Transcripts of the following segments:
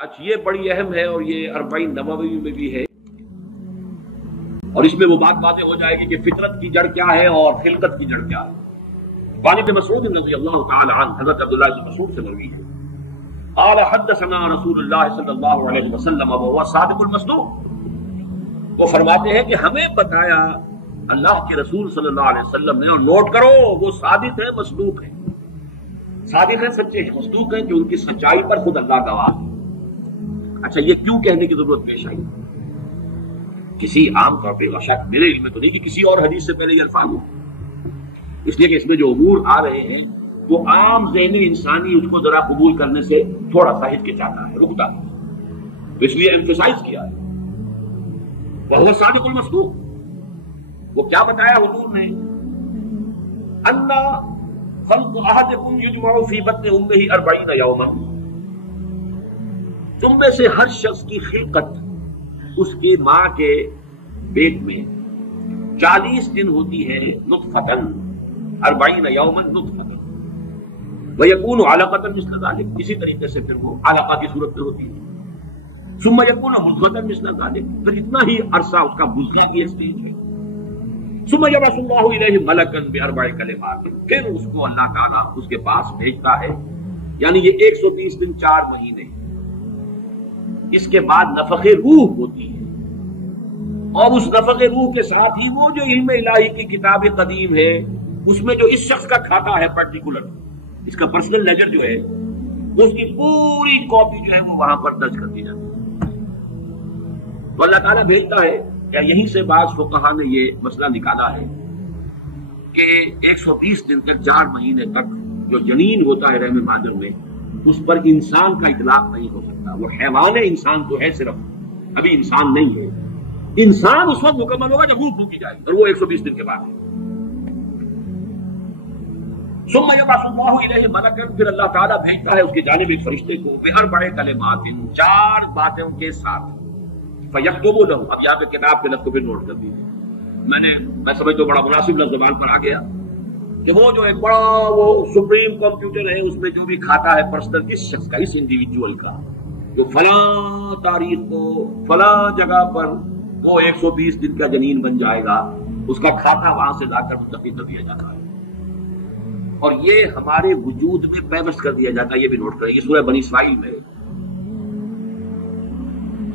اچھا یہ بڑی اہم ہے اور یہ 40 نووی میں بھی ہے، اور اس میں وہ بات واضح ہو جائے گی کہ فطرت کی جڑ کیا ہے اور خلقت کی جڑ کیا ہے۔ وعن ابن مسعود رضی اللہ تعالی عنہ، حضرت عبداللہ بن مسعود سے مروی ہے، قال حدثنا رسول اللہ صلی اللہ علیہ وسلم وهو صادق المصدوق، وہ فرماتے ہیں کہ ہمیں بتایا اللہ کے رسول صلی اللہ علیہ وسلم نے، اور نوٹ کرو وہ صادق ہے مصدوق ہے، صادق ہے سچے ہیں، مصدوق ہیں کہ ان کی سچائی پر خود اللہ گواہ ہے۔ اچھا یہ کیوں کہنے کی ضرورت پیش آئی؟ کسی عام طور پہ شک میرے علم میں تو نہیں کہ کسی اور حدیث سے پہلے یہ الفاظ ہو، اس لیے کہ اس میں جو امور آ رہے ہیں وہ عام ذہن انسانی اس کو ذرا قبول کرنے سے تھوڑا سا ہچکچاتا ہے، رکتا ہے، تو اس لیے ایمفسائز کیا ہے وہ صادق المصدوق۔ وہ کیا بتایا حضور نے؟ ان خلق احدکم یجمع فی بطن امہ 40 یوما، تم میں سے ہر شخص کی خلقت اس کی ماں کے پیٹ میں 40 دن ہوتی ہے، نطفۃ 40 یوما نطفۃ، ویکون علقۃ مثل ذلک، اسی طریقے سے پھر وہ علقہ کی صورت میں ہوتی ہے، ثم یکون مضغۃ مثل ذلک، پھر اتنا ہی عرصہ اس کا مضغہ کی ایک سٹیج ہے، ثم یبعث اللہ الیہ ملکا ب4 کلمات، پھر اس کو اللہ تعالیٰ اس کے پاس بھیجتا ہے، یعنی یہ 120 دن 4 مہینے، اس کے بعد نفخ روح ہوتی ہے، اور اس نفخ روح کے ساتھ ہی وہ جو علم الہی کی کتاب قدیم ہے اس میں جو اس شخص کا کھاتا ہے پرٹیکولر، اس کا پرسنل لیجر جو ہے اس کی پوری کاپی جو ہے وہ وہاں پر درج کر دی جاتی ہے، تو اللہ تعالیٰ بھیجتا ہے۔ کیا یہیں سے بعض فقہا نے یہ مسئلہ نکالا ہے کہ 120 دن تک 4 مہینے تک جو جنین ہوتا ہے رحم مادر میں، اس پر انسان کا اطلاق نہیں ہو سکتا، وہ حیوان انسان تو ہے صرف، ابھی انسان نہیں ہے، انسان اس وقت مکمل ہوگا جب روح پھونکی جائے گی، اور وہ 120 دن کے بعد ہے۔ ثم یبعث اللہ الیہ ملکا، پھر اللہ تعالیٰ بھیجتا ہے اس کی جانب ایک فرشتے کو، ب4 کلمات، 4 باتوں کے ساتھ، فیکتب لہ، اب یہاں پہ کتاب کے لفظ کو پھر نوٹ کر دیجیے، میں سمجھتا ہوں بڑا مناسب لفظ زبان پر آ گیا کہ وہ جو ایک بڑا وہ سپریم کمپیوٹر ہے، اس میں جو بھی کھاتا ہے پرسنل اس شخص کا، اس انڈیویجول کا، جو فلاں تاریخ کو فلاں جگہ پر وہ 120 دن کا جنین بن جائے گا، اس کا کھاتا وہاں سے لا کر منتقل کر دیا جاتا ہے، اور یہ ہمارے وجود میں پیوست کر دیا جاتا ہے۔ یہ بھی نوٹ کریں، یہ سورہ بنی اسرائیل میں،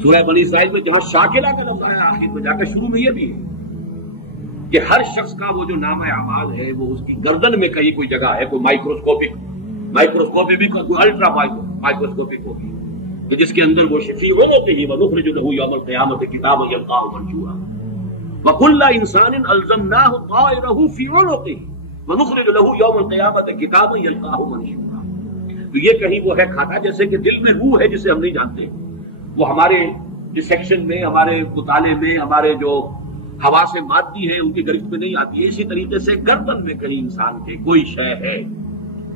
سورہ بنی اسرائیل میں جہاں شاکلہ کا لفظ آیا آخر میں جا کر، شروع میں یہ بھی ہے کہ ہر شخص کا وہ جو نام اعمال ہے وہ اس کی گردن میں کہیں کوئی جگہ ہے، کوئی مائکروسکوپک بھی کوئی الٹرا مائکروسکوپک ہوگی، کہ جس کے اندر وہ شفیع ہوتے ہی ونخرج له یوم القیامت کتابا یلقاہ منشورا، وکل انسان الزمناہ طائرہ فی عنقہ ونخرج له یوم القیامت کتابا یلقاہ منشورا۔ تو یہ کہیں وہ ہے کھاتا، جیسے کہ دل میں روح ہے جسے ہم نہیں جانتے، وہ ہمارے ڈسیکشن میں، ہمارے مطالعے میں، ہمارے جو حواس مادی ہیں ان کی گرفت میں نہیں آتی ہے، اسی طریقے سے گردن میں کہیں انسان کے کوئی شے ہے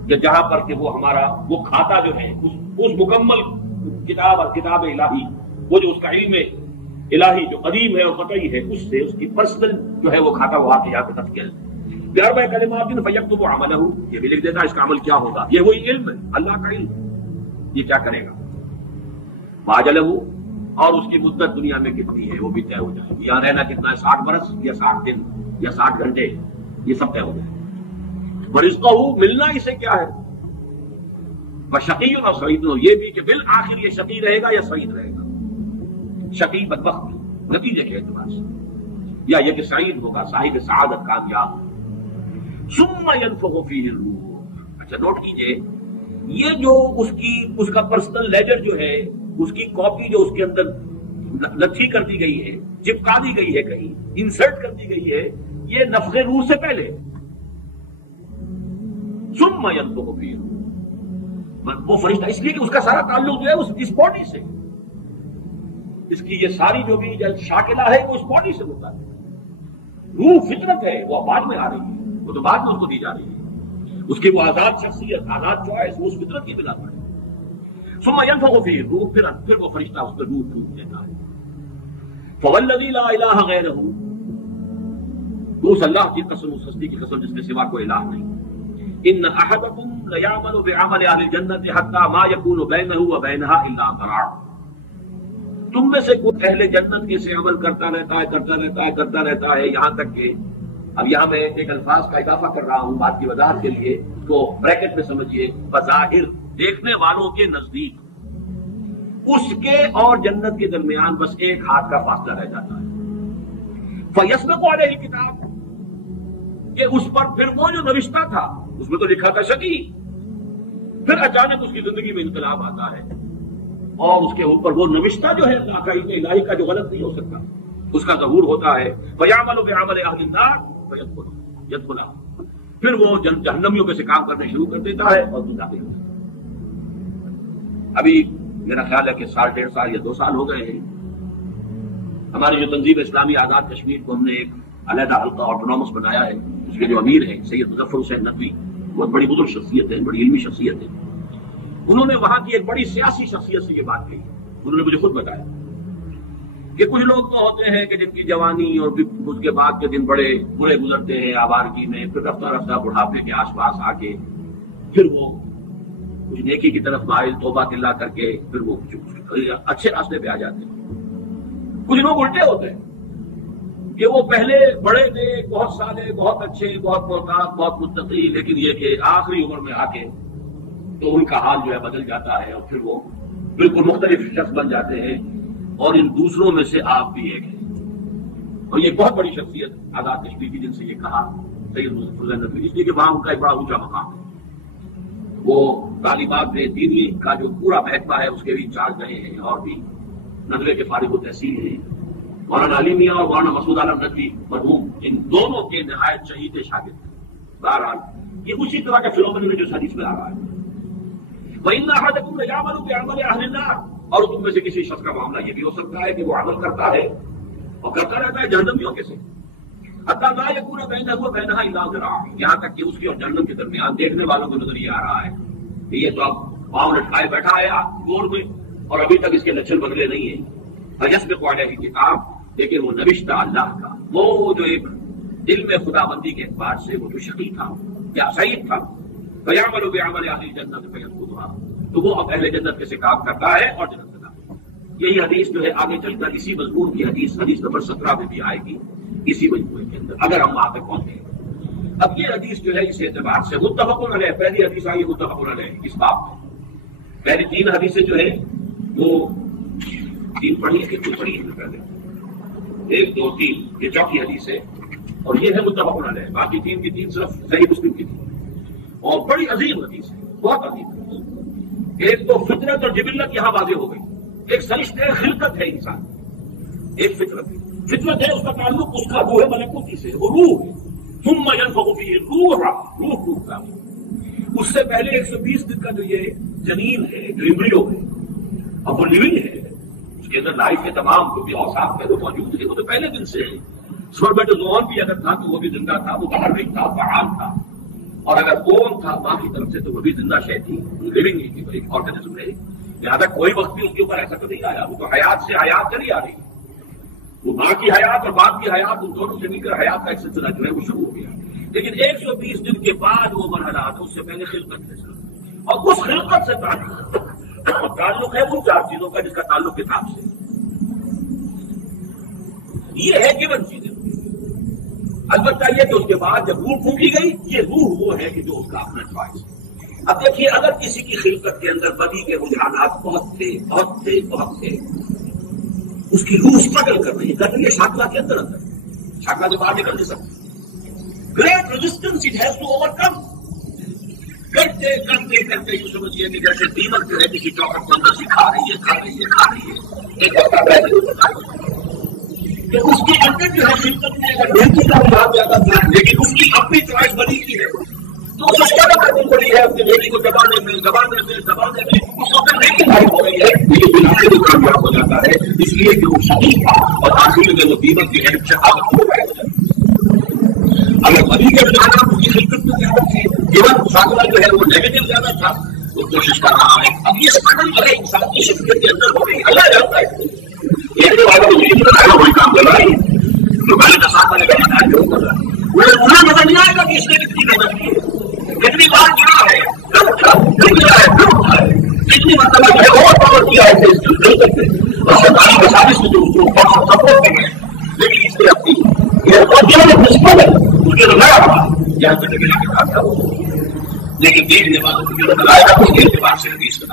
کہ جہاں پر کہ وہ ہمارا وہ کھاتا جو ہے اس مکمل کتاب الہی، وہ جو اس کا علم الہی جو قدیم ہے اور قطعی ہے، اس سے اس کی پرسنل جو ہے وہ کھاتا وہ آتے یہاں پہ تفصیل ب4 کلمات فیکتب عملہ، یہ بھی لکھ دیتا ہے اس کا عمل کیا ہوگا، یہ وہی علم ہے، اللہ کا علم، یہ کیا کرے گا، واجلہ، اور اس کی مدت دنیا میں کتنی ہے وہ بھی طے ہو جائے گی، یہاں رہنا کتنا ہے، 60 برس یا 60 دن یا 60 گھنٹے، یہ سب طے ہو جائے گا، ورزقہ، ملنا اسے کیا ہے، وشقی اور سعید، یہ بھی کہ بالآخر یہ شقی رہے گا یا سعید رہے گا، شقی بدبخت نتیجے کے اعتبار سے، یا یہ کہ سعید ہوگا، صاحب سعادت کامیاب۔ ثم ينفخ فیہ الروح، اچھا نوٹ کیجئے، یہ جو اس کا پرسنل لیجر جو ہے، اس کی کاپی جو اس کے اندر لٹھی کر دی گئی ہے، چپکا دی گئی ہے، کہیں انسرٹ کر دی گئی ہے، یہ نفخ روح سے پہلے، ثم ينفخ فیہ الروح، وہ فرشتہ، اس لیے کہ اس کا سارا تعلق جو ہے اس باڈی سے، اس کی یہ ساری جو بھی شاکلہ ہے وہ اس باڈی سے ہوتا ہے، روح فطرت ہے، وہ بعد میں آ رہی ہے، وہ تو بعد میں اس کو دی جا رہی ہے، اس کی وہ آزاد شخصیت، آزاد چوائس، وہ اس فطرت کی بنا پر ہے۔ ثم ينفخ فیہ الروح، پھر وہ فرشتہ اس پر روح پھونک دیتا ہے، فوالذی لا الہ غیرہ، تو اس اللہ کی قسم، اس ہستی کی قسم جس کے سوا کوئی الہ نہیں، ان احدکم لَيَعْمَلُ بِعَمَلِ أَهْلِ الْجَنَّةِ حَتَّى مَا يَكُونُ بَيْنَهُ وَبَيْنَهَا إِلَّا ذِرَاعٌ، تم میں سے کوئی اہل جنت کے سے عمل کرتا رہتا ہے یہاں تک کہ، اب یہاں میں ایک الفاظ کا اضافہ کر رہا ہوں بات کی وضاحت کے لیے، تو بریکٹ میں سمجھیے، بظاہر دیکھنے والوں کے نزدیک اس کے اور جنت کے درمیان بس ایک ہاتھ کا فاصلہ رہ جاتا ہے۔ فَيَسْبِقُ عَلَيْهِ الْكِتَابُ، کہ اس پر پھر وہ جو نوشتہ تھا اس میں تو لکھا تھا شقی، پھر اچانک اس کی زندگی میں انقلاب آتا ہے اور اس کے اوپر وہ نوشتہ جو ہے اللہ کا الہی کا جو غلط نہیں ہو سکتا اس کا ظہور ہوتا ہے۔ فَيَعْمَلُ بِعَمَلِ أَهْلِ النَّارِ فَيَدْخُلُهَا، پھر وہ جہنمیوں کے سے کام کرنے شروع کر دیتا ہے اور تو داخل ہوتا ہے۔ ابھی میرا خیال ہے کہ 1.5 سال یا 2 سال ہو گئے ہیں، ہماری جو تنظیم اسلامی آزاد کشمیر کو ہم نے ایک علیحدہ حلقہ آٹونومس بنایا ہے، اس کے جو امیر ہیں سید مظفر حسین ندوی، بہت بڑی بزرگ شخصیت ہے، بڑی علمی شخصیت ہے، انہوں نے وہاں کی ایک بڑی سیاسی شخصیت سے یہ بات کہی، انہوں نے مجھے خود بتایا کہ کچھ لوگ تو ہوتے ہیں کہ جن کی جوانی اور اس کے بعد کے دن بڑے برے گزرتے ہیں آوارگی میں، پھر رفتہ رفتہ بڑھاپے کے آس پاس آ کے پھر وہ کچھ نیکی کی طرف مائل توبہ تلا کر کے پھر وہ اچھے راستے پہ آ جاتے ہیں۔ کچھ لوگ الٹے ہوتے ہیں کہ وہ پہلے بڑے تھے، بہت سادے، بہت اچھے، بہت محتاط، بہت متقی، لیکن یہ کہ آخری عمر میں آ کے تو ان کا حال جو ہے بدل جاتا ہے اور پھر وہ بالکل مختلف شخص بن جاتے ہیں، اور ان دوسروں میں سے آپ بھی ایک ہیں۔ اور یہ بہت بڑی شخصیت آزاد کشمیر کی، جن سے یہ کہا سید مظفر حسین ندوی، اس لیے کہ وہاں ان کا ایک بڑا اونچا مقام ہے، وہ طالبات میں دینی کا جو پورا محکمہ ہے اس کے بھی انچارج رہے ہیں، اور بھی ندوے کے فارغ التحصیل ہیں۔ مولانا علی میاں اور مولانا مسعود عالم ندوی مرحوم، ان دونوں کے نہایت شہید شاگرد ہیں۔ بہرحال یہ اسی طرح کا فنومین ہے جو حدیث میں آ رہا ہے۔ وَإِنَّ أَحَدَكُمْ لَيَعْمَلُ بِعَمَلِ أَهْلِ النَّارِ، اور تم میں سے کسی شخص کا معاملہ یہ بھی ہو سکتا ہے کہ وہ عمل کرتا ہے اور کرتا رہتا ہے جہنمیوں کے سے، حتیٰ لَا يَكُونَ بَيْنَهُ وَبَيْنَهَا إِلَّا ذِرَاعٌ، یہاں تک کہ اس کے اور جہنم کے درمیان دیکھنے والوں کو نظر یہ آ رہا ہے کہ یہ تو اب پاؤں لٹکائے بیٹھا ہے گور میں اور ابھی تک اس کے لچھن بدلے نہیں ہیں۔ فَيَسْبِقُ عَلَيْهِ الْكِتَابُ، لیکن وہ نوشتہ اللہ کا، وہ جو ایک دل میں خدا بندی کے اعتبار سے وہ جو شقی تھا یا سعید تھا، فَيَعْمَلُ بِعَمَلِ أَهْلِ الْجَنَّةِ فَيَدْخُلُهَا، تو وہ اب اہل جنت کے سے کام کرتا ہے اور جنت میں داخل ہوتا ہے۔ یہی حدیث جو ہے آگے چل کر اسی مضمون کی حدیث نمبر 17 میں بھی آئے گی اسی مجموعے کے اندر، اگر ہم وہاں تک پہنچے۔ اب یہ حدیث جو ہے اس اعتبار سے متفق علیہ، پہلی حدیث آئی متفق علیہ اس باب میں، پہلی 3 حدیثیں جو ہے وہ 3 پڑھی ہے، کتنی پڑھی ہے پہلے 1 2 3، یہ چوتھی حدیث ہے اور یہ ہے متفق علیہ، باقی 3 کی 3 صرف صحیح مسلم کی تھی، اور بڑی عظیم حدیث ہے، بہت عظیم حدیث۔ ایک تو فطرت اور جبلت یہاں واضح ہو گئی، ایک سرشتہ خلقت ہے انسان، ایک فطرت ہے، فطرت ہے اس کا تعلق اس کا روح ملکوتی سے، وہ روح ہے، ثم ينفخ فيه الروح، روح کا اس سے پہلے 120 دن کا جو یہ جنین ہے، جو ایمبریو ہے، اب وہ لیونگ ہے، اس کے اندر لائف کے تمام جو بھی اوصاف ہے وہ موجود ہے، وہ تو پہلے دن سے ہے۔ سپرمیٹوزوئن بھی اگر تھا تو وہ بھی زندہ تھا، وہ باہر نہیں تھا، فعال تھا، اور اگر اوم تھا ماں کی طرف سے تو وہ بھی زندہ شے تھی، لیونگ ہی تھی، ایک آرگنزم ہے، لہٰذا کوئی وقت بھی اس کے اوپر ایسا نہیں آیا، وہ تو حیات سے حیات چلی آ رہی ہے، وہ ماں کی حیات اور باپ کی حیات ان دونوں سے مل کر حیات کا ایک سلسلہ جو ہے وہ شروع ہو گیا، لیکن 120 دن کے بعد وہ مرحلہ آتا، اس سے پہلے خلقت ہے، اور اس خلقت سے تعلق ہے ان 4 چیزوں کا جس کا تعلق کتاب سے، یہ ہے کہ وہ چیزیں، البتہ یہ کہ اس کے بعد جب روح پھونکی گئی، یہ روح وہ ہے کہ جو اس کا اپنا چوائس ہے۔ اب دیکھیے اگر کسی کی خلقت کے اندر بدی کے رجحانات بہت تھے، اس کی روح اسٹرگل کر رہی ہے شاکلہ کے اندر شاکلہ سے باہر نکل نہیں سکتی، great resistance it has to overcome, کرتے یوں سمجھیے کہ جیسے دیمک جو ہے کسی چوکٹ کے اندر سے کھا رہی ہے، ایک کہ اس کے اندر جو ہے خلقت میں اگر نیکی کا رجحان زیادہ تھا، لیکن اس کی اپنی چوائس بدی کی ہے، تو اس کا کرنی پڑی ہے اپنی بیٹی کو دبانے میں اس وقت نیکی غائب ہو رہی ہے، لیکن آخر میں کامیاب ہو جاتا ہے، اس لیے کہ وہ شہید تھا اور آخر میں وہ دیمک کی ہے شہادت ہو گئے۔ اگر بدی کے رجحانات اس کی خلقت میں زیادہ تھے، ایون شاکلہ جو ہے وہ نیگیٹو زیادہ تھا، وہ کوشش کر رہا ہے۔ اب یہ اسٹرگل جو ہے انسان کی شخصیت کے اندر ہو گئی، اللہ جانتا ہے وہی کام کر رہا ہے جو پہلے کا ساتھ والے کا بتایا جو کر رہا ہے، انہیں نظر نہیں آئے گا کہ اس نے کتنی محنت کی ہے، کتنی بار گرا ہے، کرتے اور سرکاری مساجد سے جو سپورٹ کر رہے ہیں، لیکن اس سے اپنی پرنسپل ہے اس کے نیا ہوا یہاں پہ لگے کے کام تھا، لیکن دیکھنے والوں کو جو نظر آئے گا اس کے اعتبار سے حدیث کا